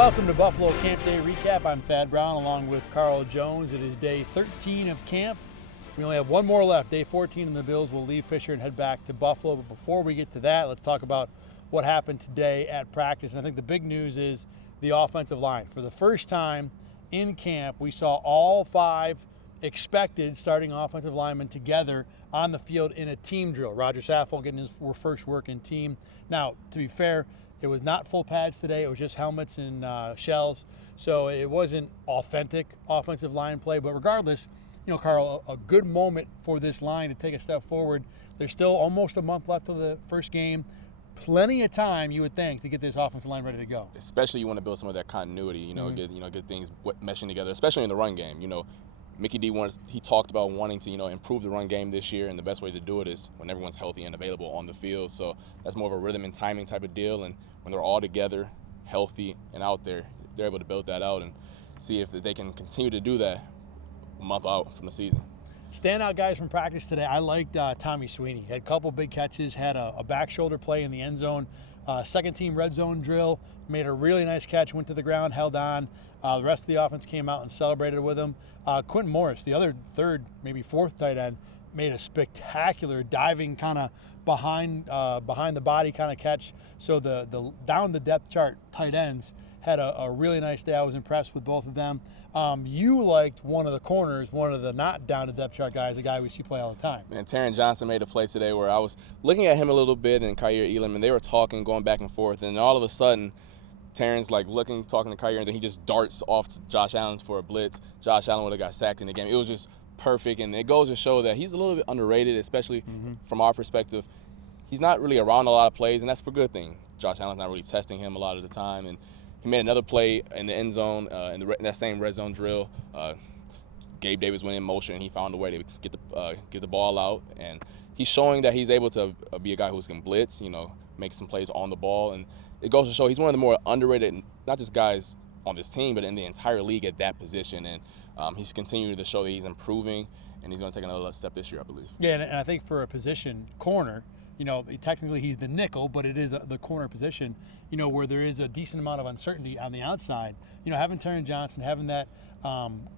Welcome to Buffalo Campday Recap. I'm Thad Brown along with Carl Jones. It is day 13 of camp. We only have one more left. Day 14 and the Bills will leave Fisher and head back to Buffalo. But before we get to that, let's talk about what happened today at practice. And I think the big news is the offensive line. For the first time in camp, we saw all 5 expected starting offensive linemen together on the field in a team drill. Roger Saffold getting his first work in team. Now, to be fair, it was not full pads today. It was just helmets and shells. So it wasn't authentic offensive line play. But regardless, you know, Carl, a good moment for this line to take a step forward. There's still almost a month left of the first game. Plenty of time, you would think, to get this offensive line ready to go. Especially you want to build some of that continuity, you know, get things meshing together, especially in the run game. You know, Mickey D he talked about wanting to, improve the run game this year, and the best way to do it is when everyone's healthy and available on the field. So that's more of a rhythm and timing type of deal. And when they're all together, healthy, and out there, they're able to build that out and see if they can continue to do that a month out from the season. Standout guys from practice today, I liked Tommy Sweeney. Had a couple big catches, had a back shoulder play in the end zone. Second team red zone drill, made a really nice catch, went to the ground, held on. The rest of the offense came out and celebrated with him. Quentin Morris, the other third, maybe fourth tight end, made a spectacular diving kind of behind the body kind of catch. So the down the depth chart tight ends had a really nice day. I was impressed with both of them. You liked one of the corners, one of the not down the depth chart guys, a guy we see play all the time. And Dane Jackson made a play today where I was looking at him a little bit and Kyrie Elam, and they were talking, going back and forth, and all of a sudden, Terrence talking to Kyrie, and then he just darts off to Josh Allen for a blitz. Josh Allen would have got sacked in the game. It was just perfect, and it goes to show that he's a little bit underrated, especially from our perspective. He's not really around a lot of plays, and that's for good thing. Josh Allen's not really testing him a lot of the time, and he made another play in the end zone in that same red zone drill. Gabe Davis went in motion, and he found a way to get the ball out, and he's showing that he's able to be a guy who can blitz, make some plays on the ball, and it goes to show he's one of the more underrated, not just guys on this team, but in the entire league at that position. And he's continuing to show that he's improving, and he's going to take another step this year, I believe. Yeah, and I think for a position corner, technically he's the nickel, but it is the corner position, where there is a decent amount of uncertainty on the outside. Having Dane Jackson, having that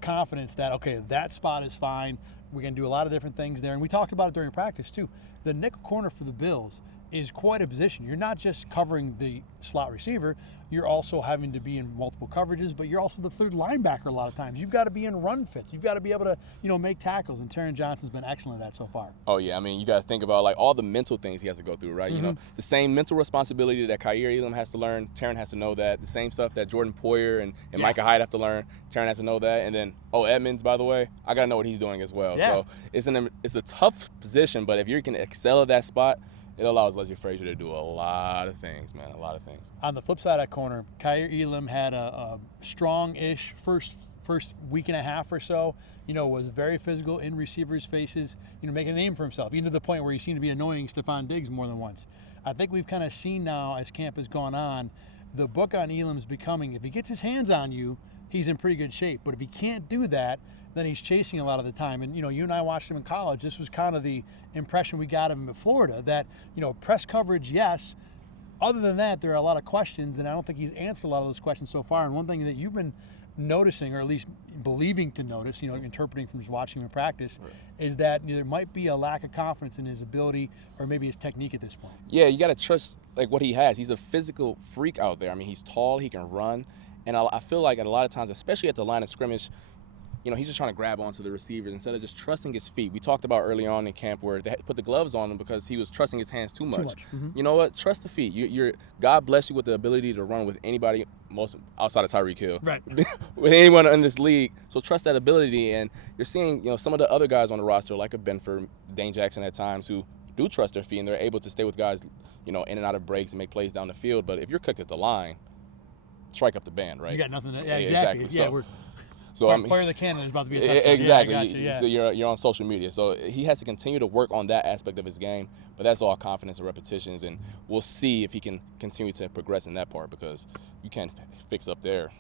confidence that, okay, that spot is fine. We're going to do a lot of different things there. And we talked about it during practice, too. The nickel corner for the Bills is quite a position. You're not just covering the slot receiver, you're also having to be in multiple coverages, but you're also the third linebacker a lot of times. You've got to be in run fits. You've got to be able to, make tackles, and Dane Jackson's been excellent at that so far. Oh, yeah. I mean, you got to think about, all the mental things he has to go through, right? The same mental responsibility that Kyrie Elam has to learn, Dane has to know that. The same stuff that Jordan Poyer and Micah Hyde have to learn, Dane has to know that. And then, Edmonds, by the way, I got to know what he's doing as well. Yeah. So it's a tough position, but if you can excel at that spot, it allows Leslie Frazier to do a lot of things, man, a lot of things. On the flip side of that corner, Kyrie Elam had a strong-ish first week and a half or so, was very physical in receivers' faces, making a name for himself, even to the point where he seemed to be annoying Stephon Diggs more than once. I think we've kind of seen now, as camp has gone on, the book on Elam's becoming, if he gets his hands on you, he's in pretty good shape. But if he can't do that, then he's chasing a lot of the time. And, you and I watched him in college. This was kind of the impression we got of him at Florida, that, press coverage, yes. Other than that, there are a lot of questions, and I don't think he's answered a lot of those questions so far. And one thing that you've been noticing, or at least believing to notice, interpreting from just watching him in practice, is that there might be a lack of confidence in his ability or maybe his technique at this point. Yeah, you got to trust what he has. He's a physical freak out there. I mean, he's tall, he can run, and I feel like at a lot of times, especially at the line of scrimmage, he's just trying to grab onto the receivers instead of just trusting his feet. We talked about early on in camp where they put the gloves on him because he was trusting his hands too much. You know what? Trust the feet. God bless you with the ability to run with anybody, most outside of Tyreek Hill, right? With anyone in this league. So trust that ability. And you're seeing, some of the other guys on the roster, like a Benford, Dane Jackson at times, who do trust their feet and they're able to stay with guys, in and out of breaks and make plays down the field. But if you're cooked at the line, strike up the band, right? You got nothing. Yeah, exactly. Yeah, So fire the cannon is about to be a touchdown. Exactly. Yeah, So you're on social media. So he has to continue to work on that aspect of his game. But that's all confidence and repetitions, and we'll see if he can continue to progress in that part, because you can't fix up there.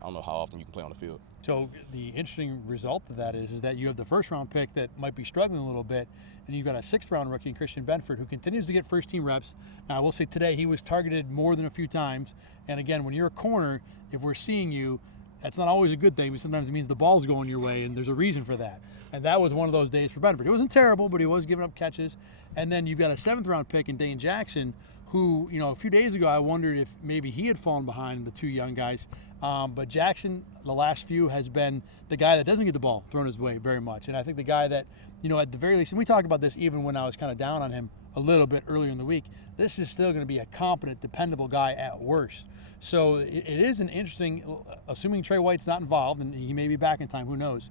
I don't know how often you can play on the field. So the interesting result of that is that you have the first-round pick that might be struggling a little bit, and you've got a sixth-round rookie in Christian Benford who continues to get first-team reps. Now, I will say today he was targeted more than a few times, and again, when you're a corner, if we're seeing you, that's not always a good thing, but sometimes it means the ball's going your way, and there's a reason for that. And that was one of those days for Benford. It wasn't terrible, but he was giving up catches. And then you've got a seventh-round pick in Dane Jackson, who, a few days ago I wondered if maybe he had fallen behind the two young guys. But Jackson, the last few, has been the guy that doesn't get the ball thrown his way very much. And I think the guy that, at the very least, and we talked about this even when I was kind of down on him a little bit earlier in the week, this is still going to be a competent, dependable guy at worst. So it is an interesting, assuming Trey White's not involved, and he may be back in time, who knows,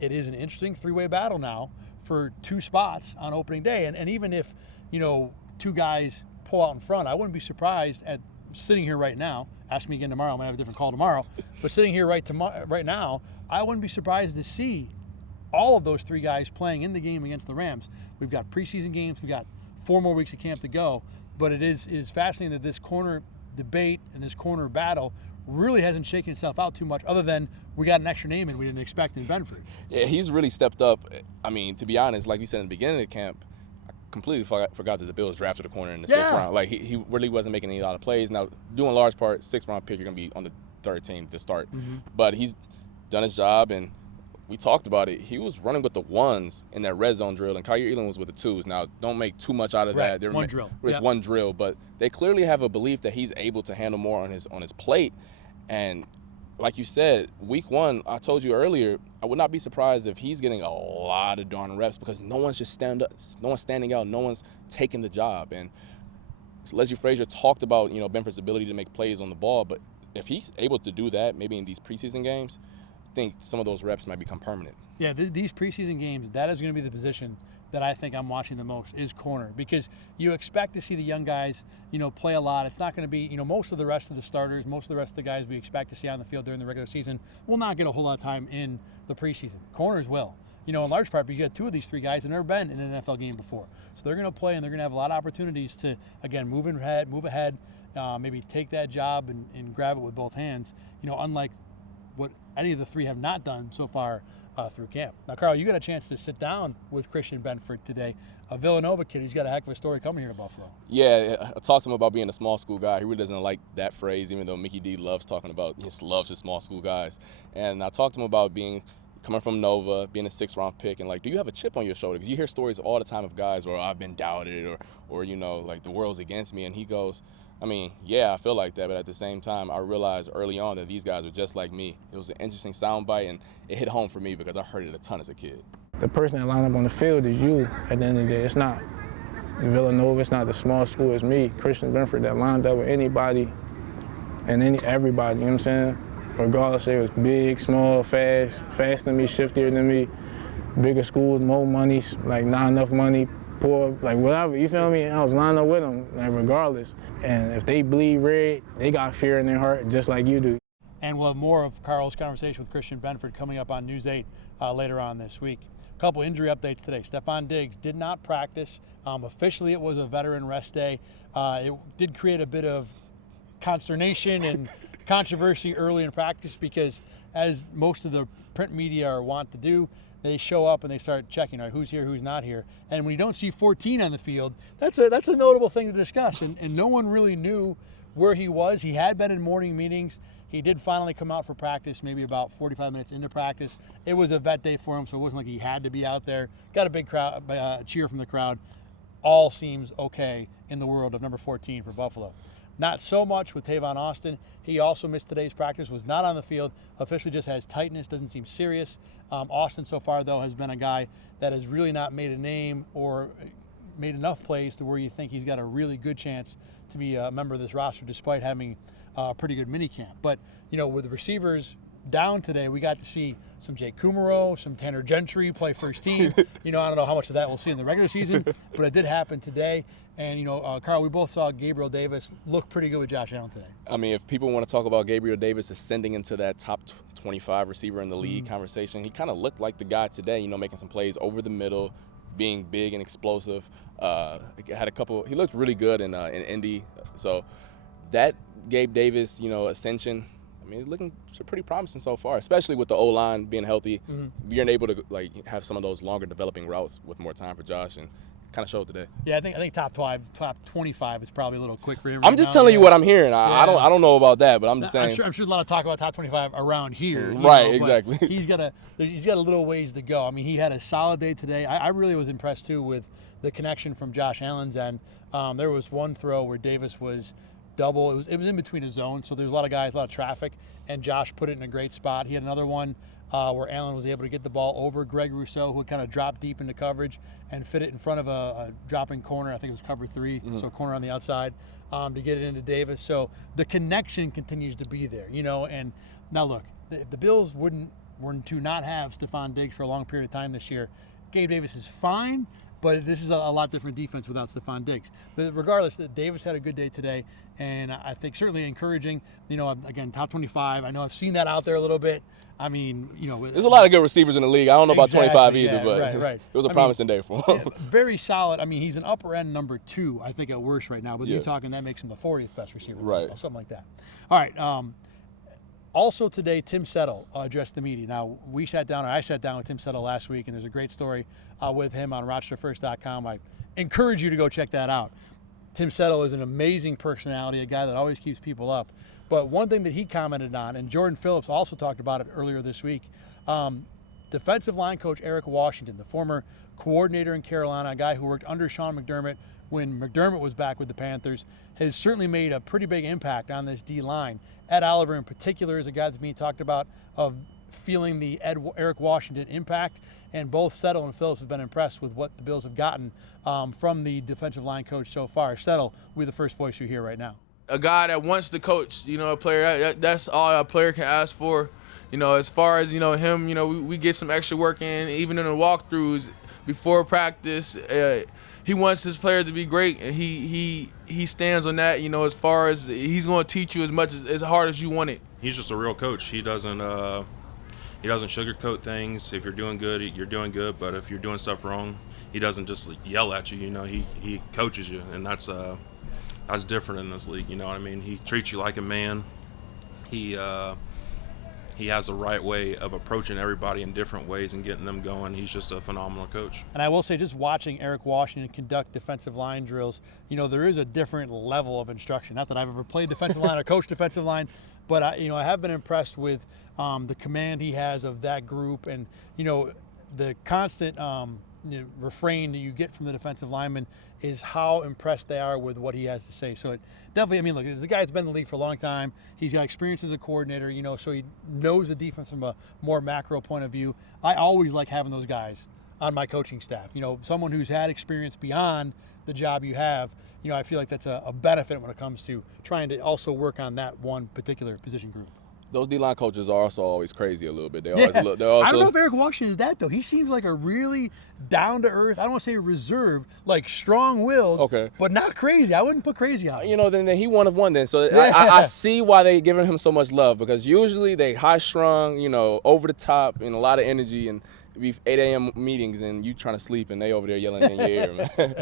it is an interesting three-way battle now for two spots on opening day. And even if, two guys pull out in front, I wouldn't be surprised at sitting here right now. Ask me again tomorrow. I might have a different call tomorrow. But sitting here right now, I wouldn't be surprised to see all of those three guys playing in the game against the Rams. We've got preseason games. We've got 4 more weeks of camp to go. But it is fascinating that this corner debate and this corner battle really hasn't shaken itself out too much, other than we got an extra name and we didn't expect in Benford. Yeah, he's really stepped up. I mean, to be honest, like we said in the beginning of the camp, I completely forgot that the Bills drafted a corner in the sixth round. Like, he really wasn't making a lot of plays. Now, due in large part, sixth-round pick, you're going to be on the third team to start. Mm-hmm. But he's done his job, and we talked about it. He was running with the ones in that red zone drill, and Kyrie Elam was with the twos. Now, don't make too much out of that. They're one drill. It's one drill, but they clearly have a belief that he's able to handle more on his plate. And like you said, week one, I told you earlier, I would not be surprised if he's getting a lot of darn reps because no one's just no one's standing out, no one's taking the job. And Leslie Frazier talked about, Benford's ability to make plays on the ball, but if he's able to do that, maybe in these preseason games, I think some of those reps might become permanent. Yeah, these preseason games, that is going to be the position that I think I'm watching the most, is corner, because you expect to see the young guys, play a lot. It's not going to be, most of the rest of the starters, most of the rest of the guys we expect to see on the field during the regular season will not get a whole lot of time in the preseason. Corners will. In large part, because you got 2 of these 3 guys that have never been in an NFL game before. So they're going to play, and they're going to have a lot of opportunities to, again, move ahead, maybe take that job and grab it with both hands, unlike what any of the 3 have not done so far through camp. Now, Carl, you got a chance to sit down with Christian Benford today, a Villanova kid. He's got a heck of a story coming here to Buffalo. Yeah, I talked to him about being a small school guy. He really doesn't like that phrase, even though Mickey D loves talking about loves his small school guys. And I talked to him about coming from Nova, being a 6th-round pick, and do you have a chip on your shoulder? Because you hear stories all the time of guys where I've been doubted or the world's against me. And he goes, I feel like that, but at the same time, I realized early on that these guys were just like me. It was an interesting soundbite, and it hit home for me because I heard it a ton as a kid. The person that lined up on the field is you at the end of the day. It's not Villanova, it's not the small school, it's me, Christian Benford, that lined up with anybody and everybody, you know what I'm saying? Regardless if it was big, small, faster than me, shiftier than me, bigger schools, more money, not enough money, poor, whatever, you feel me? I was lining up with them, regardless. And if they bleed red, they got fear in their heart just like you do. And we'll have more of Carl's conversation with Christian Benford coming up on News 8 later on this week. A couple injury updates today. Stephon Diggs did not practice. Officially, it was a veteran rest day. It did create a bit of consternation and controversy early in practice because, as most of the print media are wont to do, they show up and they start checking, who's here, who's not here. And when you don't see 14 on the field, that's a notable thing to discuss. And no one really knew where he was. He had been in morning meetings. He did finally come out for practice, maybe about 45 minutes into practice. It was a vet day for him, so it wasn't like he had to be out there. Got a big crowd, cheer from the crowd. All seems okay in the world of number 14 for Buffalo. Not so much with Tavon Austin. He also missed today's practice, was not on the field, officially just has tightness, doesn't seem serious. Austin so far, though, has been a guy that has really not made a name or made enough plays to where you think he's got a really good chance to be a member of this roster despite having a pretty good minicamp. But, with the receivers down today, we got to see some Jake Kumaro, some Tanner Gentry play first team. I don't know how much of that we'll see in the regular season, but it did happen today. And, Carl, we both saw Gabriel Davis look pretty good with Josh Allen today. If people want to talk about Gabriel Davis ascending into that top 25 receiver in the league conversation, he kind of looked like the guy today, making some plays over the middle, being big and explosive. He looked really good in Indy. So that Gabe Davis, ascension, mean, it's looking pretty promising so far, especially with the O-line being healthy, being able to have some of those longer developing routes with more time for Josh, and kind of showed today. Yeah, I think top 25 is probably a little quick for him. I'm just telling you what I'm hearing. I don't know about that, but I'm just saying. I'm sure there's a lot of talk about top 25 around here. Right, exactly. He's got a little ways to go. I mean, he had a solid day today. I really was impressed too with the connection from Josh Allen's end. There was one throw where Davis was double. It was in between his zone, so there's a lot of guys, a lot of traffic, and Josh put it in a great spot. He had another one where Allen was able to get the ball over Greg Rousseau, who kind of dropped deep into coverage and fit it in front of a dropping corner. I think it was cover 3, so corner on the outside, to get it into Davis. So the connection continues to be there, And now look, if the Bills were to not have Stephon Diggs for a long period of time this year, Gabe Davis is fine, but this is a lot different defense without Stephon Diggs. But regardless, Davis had a good day today, and I think certainly encouraging. Again, top 25. I know I've seen that out there a little bit. I mean, there's a lot of good receivers in the league. I don't know about 25 either, yeah, but right. It was a promising day for him. Yeah, very solid. I mean, he's an upper end number 2, I think, at worst right now. But you're talking that makes him the 40th best receiver, right? Something like that. All right. Also today, Tim Settle addressed the media. Now, I sat down with Tim Settle last week, and there's a great story with him on RochesterFirst.com. I encourage you to go check that out. Tim Settle is an amazing personality, a guy that always keeps people up. But one thing that he commented on, and Jordan Phillips also talked about it earlier this week, defensive line coach Eric Washington, the former coordinator in Carolina, a guy who worked under Sean McDermott when McDermott was back with the Panthers, has certainly made a pretty big impact on this D-line. Ed Oliver in particular is a guy that's being talked about of feeling the Eric Washington impact, and both Settle and Phillips have been impressed with what the Bills have gotten from the defensive line coach so far. Settle will be the first voice you hear right now. A guy that wants to coach, a player, that's all a player can ask for. As far as, him, we get some extra work in, even in the walkthroughs before practice. He wants his players to be great, and he stands on that, as far as he's going to teach you as hard as you want it. He's just a real coach. He doesn't sugarcoat things. If you're doing good, you're doing good, but if you're doing stuff wrong, he doesn't just yell at you, he coaches you, and that's different in this league, you know what I mean? He treats you like a man. He has the right way of approaching everybody in different ways and getting them going. He's just a phenomenal coach. And I will say, just watching Eric Washington conduct defensive line drills, there is a different level of instruction. Not that I've ever played defensive line or coached defensive line, but I have been impressed with the command he has of that group, and the constant refrain that you get from the defensive lineman is how impressed they are with what he has to say. So it definitely, look, the guy that's been in the league for a long time. He's got experience as a coordinator, so he knows the defense from a more macro point of view. I always like having those guys on my coaching staff. Someone who's had experience beyond the job you have. I feel like that's a benefit when it comes to trying to also work on that one particular position group. Those D-line coaches are also always crazy a little bit. They're I also, don't know if Eric Washington is that, though. He seems like a really down-to-earth, I don't want to say reserved, like strong-willed, but not crazy. I wouldn't put crazy on him. Then he one of one then. So I see why they're giving him so much love, because usually they high-strung, over the top, and a lot of energy, and be 8 a.m. meetings, and you trying to sleep, and they over there yelling in your ear, man.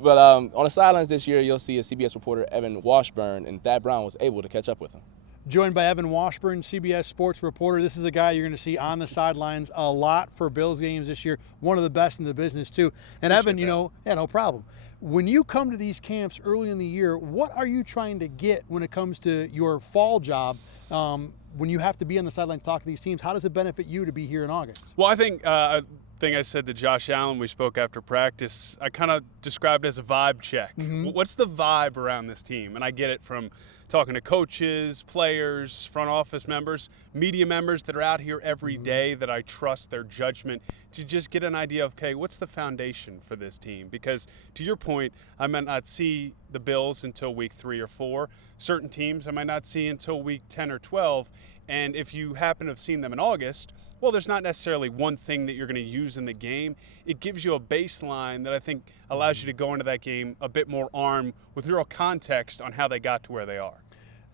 But on the sidelines this year, you'll see a CBS reporter, Evan Washburn, and Thad Brown was able to catch up with him. Joined by Evan Washburn, CBS sports reporter. This is a guy you're going to see on the sidelines a lot for Bills games this year. One of the best in the business, too. And Evan, no problem. When you come to these camps early in the year, what are you trying to get when it comes to your fall job? When you have to be on the sideline to talk to these teams, how does it benefit you to be here in August? Well, I think I said to Josh Allen, we spoke after practice, I kind of described it as a vibe check. Mm-hmm. What's the vibe around this team? And I get it from talking to coaches, players, front office members, media members that are out here every day that I trust their judgment to just get an idea of, okay, what's the foundation for this team? Because to your point, I might not see the Bills until week 3 or 4. Certain teams I might not see until week 10 or 12. And if you happen to have seen them in August, well, there's not necessarily one thing that you're going to use in the game. It gives you a baseline that I think allows you to go into that game a bit more armed with real context on how they got to where they are.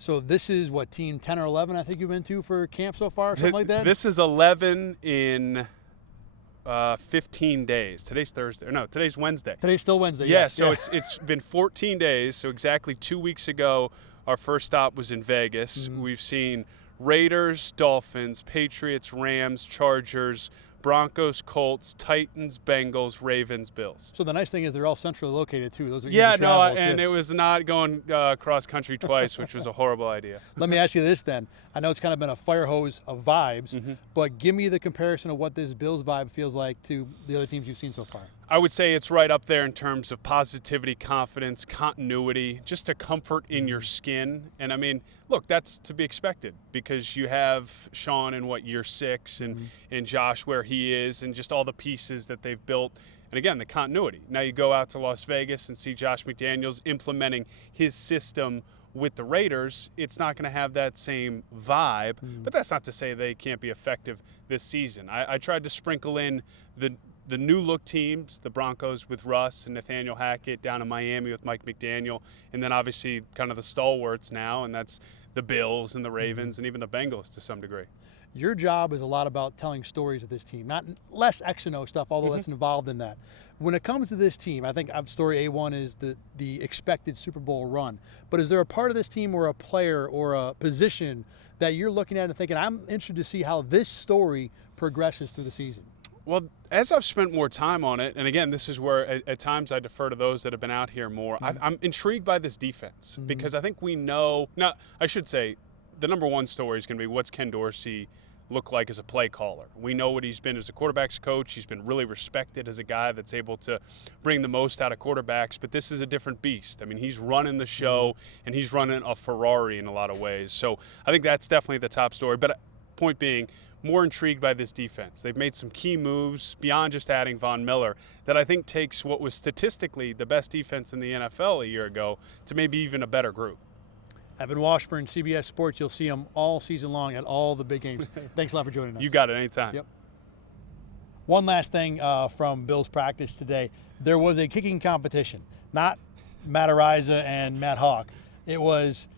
So this is what, team 10 or 11 I think you've been to for camp so far, something like that? This is 11 in 15 days. Today's Thursday. No, today's Wednesday. Today's still Wednesday, yeah, yes. So it's been 14 days. So exactly 2 weeks ago, our first stop was in Vegas. Mm-hmm. We've seen Raiders, Dolphins, Patriots, Rams, Chargers, Broncos, Colts, Titans, Bengals, Ravens, Bills. So the nice thing is they're all centrally located too. Those are Yeah, easy no, travels. and it was not going cross country twice, which was a horrible idea. Let me ask you this then. I know it's kind of been a fire hose of vibes, Mm-hmm. but give me the comparison of what this Bills vibe feels like to the other teams you've seen so far. I would say it's right up there in terms of positivity, confidence, continuity, just a comfort in your skin. And I mean, look, that's to be expected because you have Sean in year 6 and Josh where he is and just all the pieces that they've built. And again, the continuity. Now you go out to Las Vegas and see Josh McDaniels implementing his system with the Raiders. It's not going to have that same vibe, but that's not to say they can't be effective this season. I tried to sprinkle in the new look teams, the Broncos with Russ and Nathaniel Hackett, down in Miami with Mike McDaniel, and then obviously kind of the stalwarts now, and that's the Bills and the Ravens and even the Bengals to some degree. Your job is a lot about telling stories of this team, not less X and O stuff, although that's involved in that. When it comes to this team, I think story A1 is the expected Super Bowl run. But is there a part of this team or a player or a position that you're looking at and thinking, I'm interested to see how this story progresses through the season? Well, as I've spent more time on it, and again, this is where at times I defer to those that have been out here more, I'm intrigued by this defense because I think we know, now I should say, the number one story is going to be what's Ken Dorsey look like as a play caller. We know what he's been as a quarterback's coach. He's been really respected as a guy that's able to bring the most out of quarterbacks, but this is a different beast. I mean, he's running the show, and he's running a Ferrari in a lot of ways. So I think that's definitely the top story. But point being, more intrigued by this defense. They've made some key moves beyond just adding Von Miller that I think takes what was statistically the best defense in the NFL a year ago to maybe even a better group. Evan Washburn, CBS Sports. You'll see him all season long at all the big games. Thanks a lot for joining us. You got it anytime. Yep. One last thing from Bill's practice today. There was a kicking competition, not Matt Ariza and Matt Hawk. It was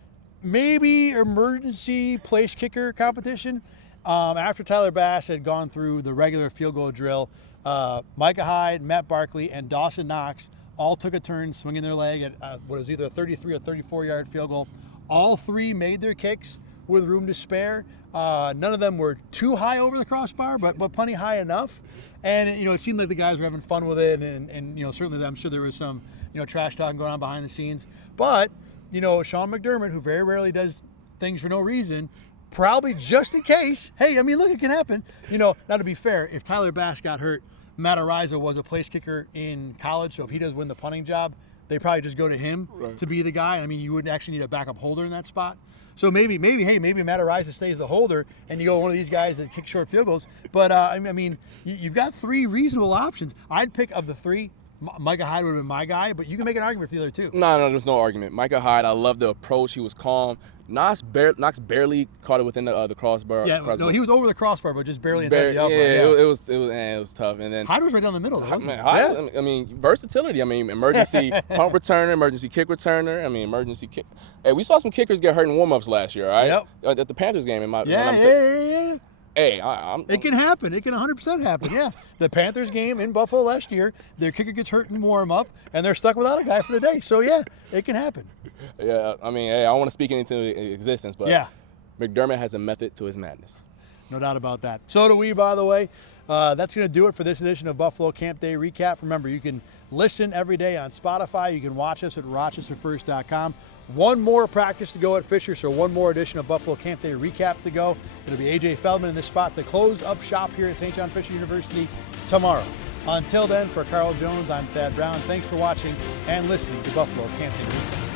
maybe emergency place kicker competition. After Tyler Bass had gone through the regular field goal drill, Micah Hyde, Matt Barkley, and Dawson Knox all took a turn swinging their leg at what was either a 33 or 34-yard field goal. All three made their kicks with room to spare. None of them were too high over the crossbar, but plenty high enough. And it seemed like the guys were having fun with it, and certainly I'm sure there was some trash talking going on behind the scenes. But Sean McDermott, who very rarely does things for no reason, probably just in case, hey, I mean, look, it can happen. Now to be fair, if Tyler Bass got hurt, Matt Ariza was a place kicker in college, so if he does win the punting job, they probably just go to him to be the guy. I mean, you would actually need a backup holder in that spot. So maybe Matt Ariza stays the holder, and you go one of these guys that kick short field goals. But I mean, you've got three reasonable options. I'd pick of the three. Micah Hyde would have been my guy, but you can make an argument for the other two. No, there's no argument. Micah Hyde, I love the approach. He was calm. Knox barely caught it within the crossbar. Yeah, no, he was over the crossbar, but just barely inside the upper. Yeah, it was tough. And then Hyde was right down the middle. Hyde, I mean, versatility. I mean, emergency punt returner, emergency kick returner. I mean, emergency kick. Hey, we saw some kickers get hurt in warm-ups last year, right? Yep. At the Panthers game. Yeah. Hey, it can happen. It can 100% happen, yeah. The Panthers game in Buffalo last year, their kicker gets hurt in warm-up, and they're stuck without a guy for the day. So, yeah, it can happen. Yeah, I mean, hey, I don't want to speak into existence, but yeah, McDermott has a method to his madness. No doubt about that. So do we, by the way. That's going to do it for this edition of Buffalo Camp Day Recap. Remember, you can listen every day on Spotify. You can watch us at rochesterfirst.com. One more practice to go at Fisher, so one more edition of Buffalo Camp Day Recap to go. It'll be A.J. Feldman in this spot to close up shop here at St. John Fisher University tomorrow. Until then, for Carl Jones, I'm Thad Brown. Thanks for watching and listening to Buffalo Camp Day Recap.